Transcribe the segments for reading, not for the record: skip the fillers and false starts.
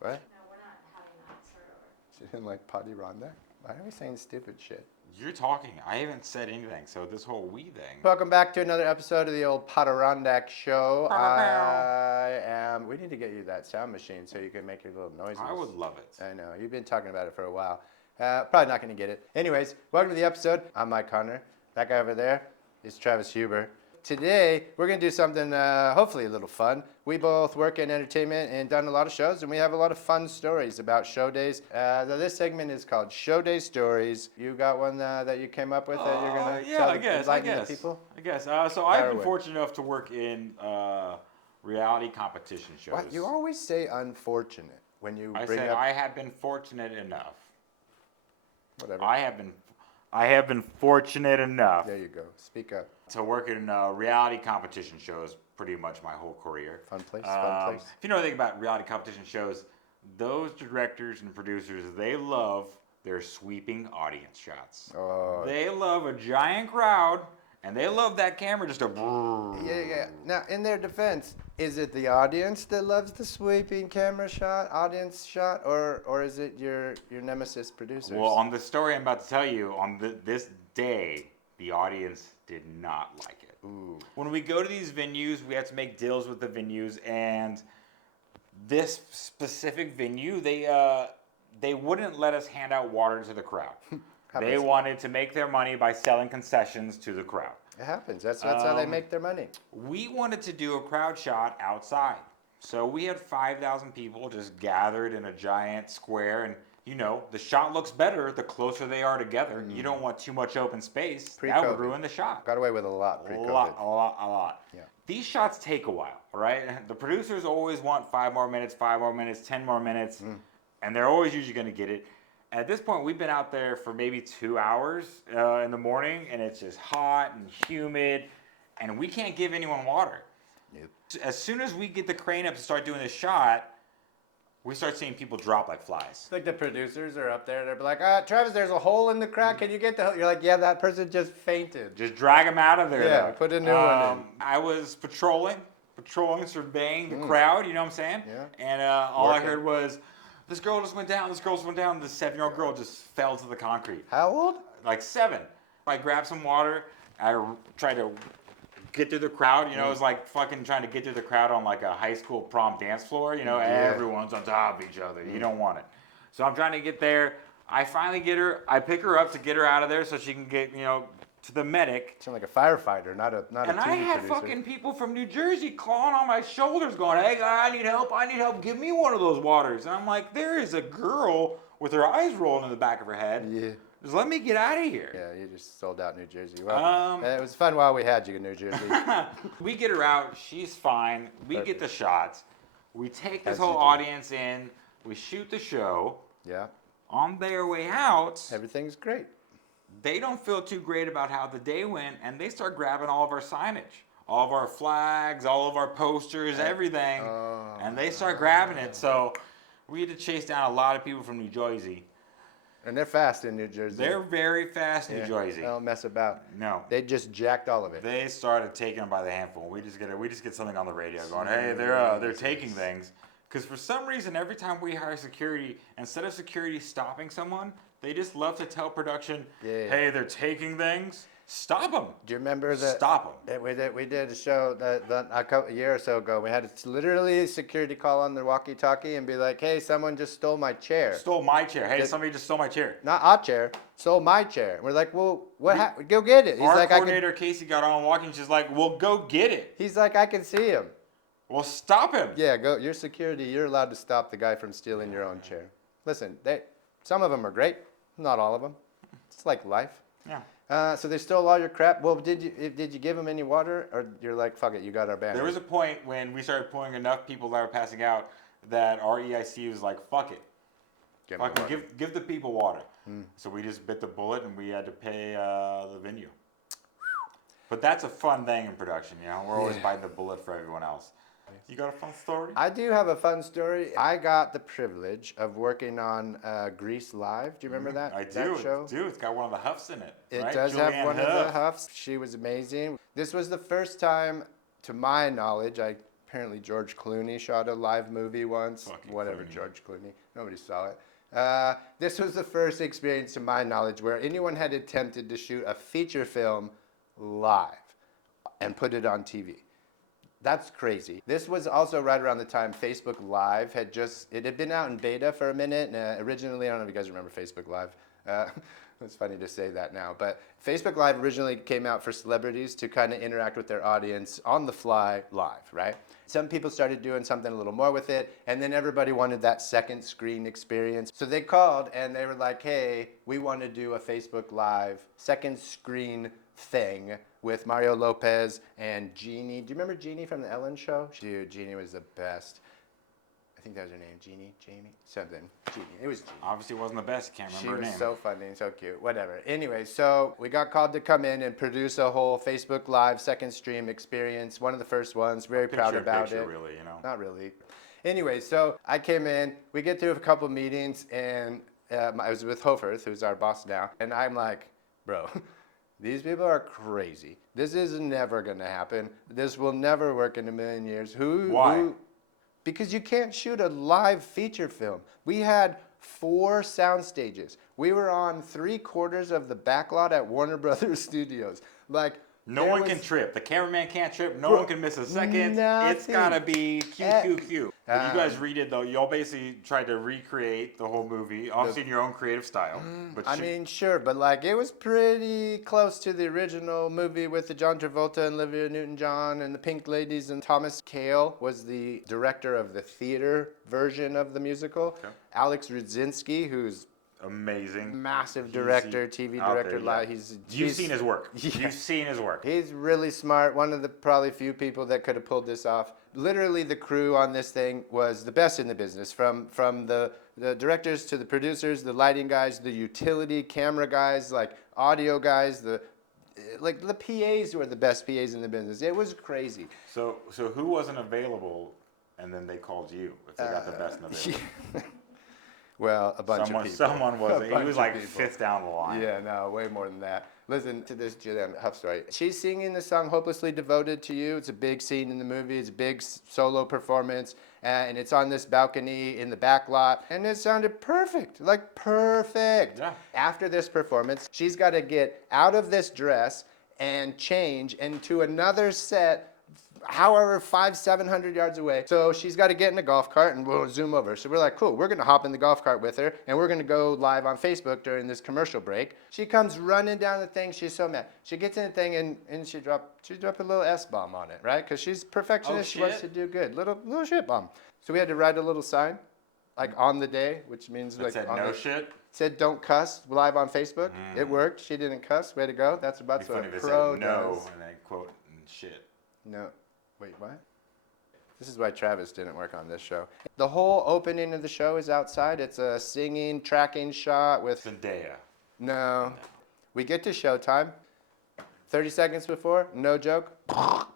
What? No, we're not having that. Start over. She didn't like Podirondack? Why are we saying stupid shit? You're talking. I haven't said anything. So this whole we thing. Welcome back to another episode of the old Podirondack show. We need to get you that sound machine so you can make your little noises. I would love it. I know. You've been talking about it for a while. Probably not going to get it. Anyways, welcome to the episode. I'm Mike Connor. That guy over there is Travis Huber. Today, we're going to do something hopefully a little fun. We both work in entertainment and done a lot of shows, and we have a lot of fun stories about show days. This segment is called Show Day Stories. You got one that you came up with that you're going to tell the people? I guess. So I've been fortunate enough to work in reality competition shows. What? You always say unfortunate when you bring up... I have been fortunate enough. Whatever. I have been fortunate enough. There you go. Speak up. To work in reality competition shows pretty much my whole career. Fun place, fun place. If you know anything about reality competition shows, those directors and producers, they love their sweeping audience shots. Oh. They love a giant crowd, and they love that camera just to... Yeah. Now, in their defense, is it the audience that loves the sweeping camera shot, audience shot, or is it your nemesis producers? Well, on the story I'm about to tell you, on this day, the audience did not like it. Ooh. When we go to these venues, we have to make deals with the venues, and this specific venue, they wouldn't let us hand out water to the crowd. They wanted to make their money by selling concessions to the crowd. It happens. That's how they make their money. We wanted to do a crowd shot outside. So we had 5,000 people just gathered in a giant square, and you know, the shot looks better the closer they are together. You don't want too much open space. That would ruin the shot. Got away with a lot pre-COVID. A lot. Yeah. These shots take a while, right? The producers always want 5 more minutes, 10 more minutes, and they're always usually going to get it. At this point, we've been out there for maybe 2 hours in the morning, and it's just hot and humid, and we can't give anyone water. Yep. As soon as we get the crane up to start doing this shot, we start seeing people drop like flies. It's like the producers are up there, they're like, Travis, there's a hole in the crack, can you get the hole? You're like, yeah, that person just fainted. Just drag them out of there. Yeah, put a new one in. I was patrolling, surveying the crowd, you know what I'm saying? Yeah. And all I heard was, this girl just went down, this 7-year-old girl just fell to the concrete. How old? Like 7. I grabbed some water, I tried to get through the crowd, you know, it was like fucking trying to get through the crowd on like a high school prom dance floor, you know, everyone's on top of each other, you don't want it. So I'm trying to get there, I finally get her, I pick her up to get her out of there so she can get, you know, to the medic. Sound like a firefighter, not a TV And I had producer. fucking people from New Jersey clawing on my shoulders going, hey, I need help, give me one of those waters. And I'm like, there is a girl with her eyes rolling in the back of her head. Yeah. Just let me get out of here. Yeah, you just sold out New Jersey. Well, it was fun while we had you in New Jersey. We get her out, she's fine, we get the shots, we take this whole audience in, we shoot the show. Yeah. On their way out, Everything's great. they don't feel too great about how the day went, and they start grabbing all of our signage, all of our flags, all of our posters, everything, and they start grabbing it. So we had to chase down a lot of people from New Jersey. And they're fast in New Jersey. They're very fast in New Jersey. They don't mess about. No. They just jacked all of it. They started taking them by the handful. We just get something on the radio going, hey, they're taking things. Because for some reason, every time we hire security, instead of security stopping someone, they just love to tell production, hey, they're taking things. Stop them. Do you remember that? Stop them. We did a show a year or so ago. We had to literally security call on the walkie-talkie and be like, hey, someone just stole my chair. Stole my chair. Hey, somebody just stole my chair. Not our chair. Stole my chair. And we're like, well, what happened? Go get it. He's Our like, coordinator, Casey, got on walking. She's like, well, go get it. He's like, I can see him. Well, stop him. Yeah, go. Your security, you're allowed to stop the guy from stealing your own chair. Listen, some of them are great. Not all of them. It's like life. Yeah. So they stole all your crap. Well, did you give them any water, or you're like, fuck it, you got our band? There was a point when we started pulling enough people that were passing out that our EIC was like, fuck it, give the people water. So we just bit the bullet and we had to pay the venue. But that's a fun thing in production, you know. We're always biting the bullet for everyone else. You got a fun story? I do have a fun story. I got the privilege of working on Grease Live. Do you remember that? I do. That show? It's got one of the Huffs in it. It right? does have Julianne one Hough. of the Huffs. She was amazing. This was the first time, to my knowledge, I Apparently George Clooney shot a live movie once. Fucking Whatever, Clooney. George Clooney. Nobody saw it. This was the first experience, to my knowledge, where anyone had attempted to shoot a feature film live and put it on TV. That's crazy. This was also right around the time Facebook Live it had been out in beta for a minute. Originally, I don't know if you guys remember Facebook Live. It's funny to say that now, but Facebook Live originally came out for celebrities to kind of interact with their audience on the fly live, right? Some people started doing something a little more with it, and then everybody wanted that second screen experience. So they called and they were like, hey, we want to do a Facebook Live second screen thing with Mario Lopez and Jeannie. Do you remember Jeannie from the Ellen Show? Dude, Jeannie was the best. I think that was her name, Jeannie, Jamie, something. Jeannie, it was Jeannie. Obviously wasn't the best. Can't She remember was her name. so funny and so cute. Whatever. Anyway, so we got called to come in and produce a whole Facebook Live second stream experience. One of the first ones. Very proud about it. Really, you know. Not really. Anyway, so I came in. We get through a couple meetings, and I was with Hoferth, who's our boss now, and I'm like, bro, these people are crazy. This is never going to happen. This will never work in a million years. Why? Because you can't shoot a live feature film. We had 4 sound stages. We were on 3/4 of the backlot at Warner Brothers Studios. Like, No one can trip. The cameraman can't trip. No Bro, one can miss a second. It's nothing. gotta be QQQ. But you guys Um, redid though. Y'all basically tried to recreate the whole movie, obviously in your own creative style. But I mean, sure, but like it was pretty close to the original movie with the John Travolta and Olivia Newton-John and the Pink Ladies, and Thomas Kail was the director of the theater version of the musical. Okay. Alex Rudzinski, who's amazing. massive director, TV director. You've seen his work. Yeah. You've seen his work. He's really smart. One of the probably few people that could have pulled this off. Literally, the crew on this thing was the best in the business. From the directors to the producers, the lighting guys, the utility camera guys, like audio guys, the PAs were the best PAs in the business. It was crazy. So who wasn't available, and then they called you if they got the best available? Well, a bunch of people. Someone was. A He bunch was of like people. 5th down the line. Yeah, no, way more than that. Listen to this Julianne Hough story. She's singing the song "Hopelessly Devoted to You." It's a big scene in the movie. It's a big solo performance, and it's on this balcony in the back lot, and it sounded perfect, like perfect. Yeah. After this performance, she's got to get out of this dress and change into another set, however 500-700 yards away. So she's got to get in a golf cart, and we'll zoom over. So we're like, cool, we're going to hop in the golf cart with her, and we're going to go live on Facebook during this commercial break. She comes running down the thing. She's so mad. She gets in the thing, and she dropped a little S-bomb on it, right? Because she's perfectionist. She wants to do good. Little shit bomb. So we had to write a little sign, like on the day, which means It like said on no the, shit. said don't cuss live on Facebook. It worked. She didn't cuss. Way to go. That's It'd be what funny a if it pro said no, does. and then quote and shit. No. Wait, what? This is why Travis didn't work on this show. The whole opening of the show is outside. It's a singing, tracking shot with... Zendaya. No. We get to showtime. 30 seconds before, no joke,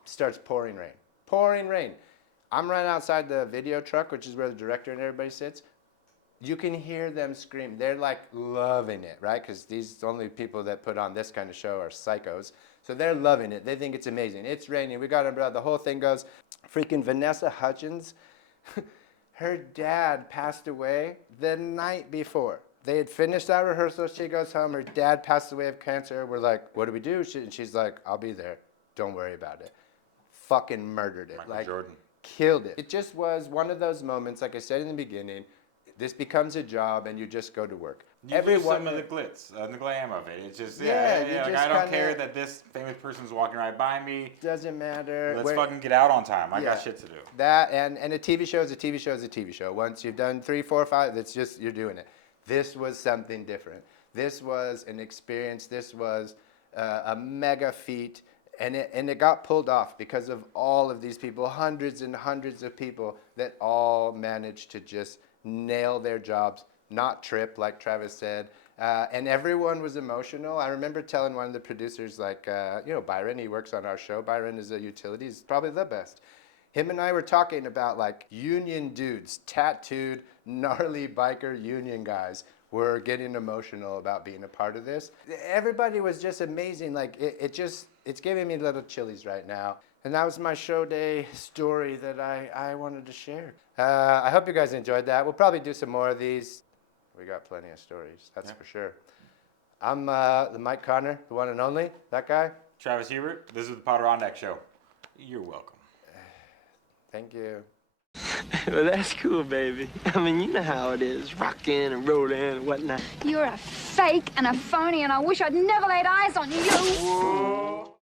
starts pouring rain. Pouring rain. I'm right outside the video truck, which is where the director and everybody sits. You can hear them scream. They're like loving it, right? Because these only people that put on this kind of show are psychos. So they're loving it. They think it's amazing. It's raining. We got umbrella. The whole thing goes. Freaking Vanessa Hudgens, her dad passed away the night before. They had finished that rehearsal. She goes home. Her dad passed away of cancer. We're like, what do we do? She's like, I'll be there. Don't worry about it. Fucking murdered it. Michael like, Jordan. Killed it. It just was one of those moments, like I said in the beginning, this becomes a job and you just go to work. You lose some of the glitz, the glam of it. It's just, you like, just I don't kinda- care that this famous person's walking right by me. Doesn't matter. Let's fucking get out on time. I Yeah. got shit to do. That and a TV show is a TV show is a TV show. Once you've done 3, 4, 5, it's just you're doing it. This was something different. This was an experience. This was a mega feat, and it got pulled off because of all of these people, hundreds and hundreds of people that all managed to just nail their jobs, not trip, like Travis said. And everyone was emotional. I remember telling one of the producers, like, Byron, he works on our show. Byron is a utility. He's probably the best. Him and I were talking about, like, union dudes, tattooed, gnarly biker union guys were getting emotional about being a part of this. Everybody was just amazing. Like, it just, it's giving me little chillies right now. And that was my show day story that I wanted to share. I hope you guys enjoyed that. We'll probably do some more of these. We got plenty of stories, that's for sure. I'm the Mike Connor, the one and only, that guy. Travis Hubert, this is the Podirondack Show. You're welcome. Thank you. Well, that's cool, baby. I mean, you know how it is, rockin' and rollin' and whatnot. You're a fake and a phony, and I wish I'd never laid eyes on you. Whoa.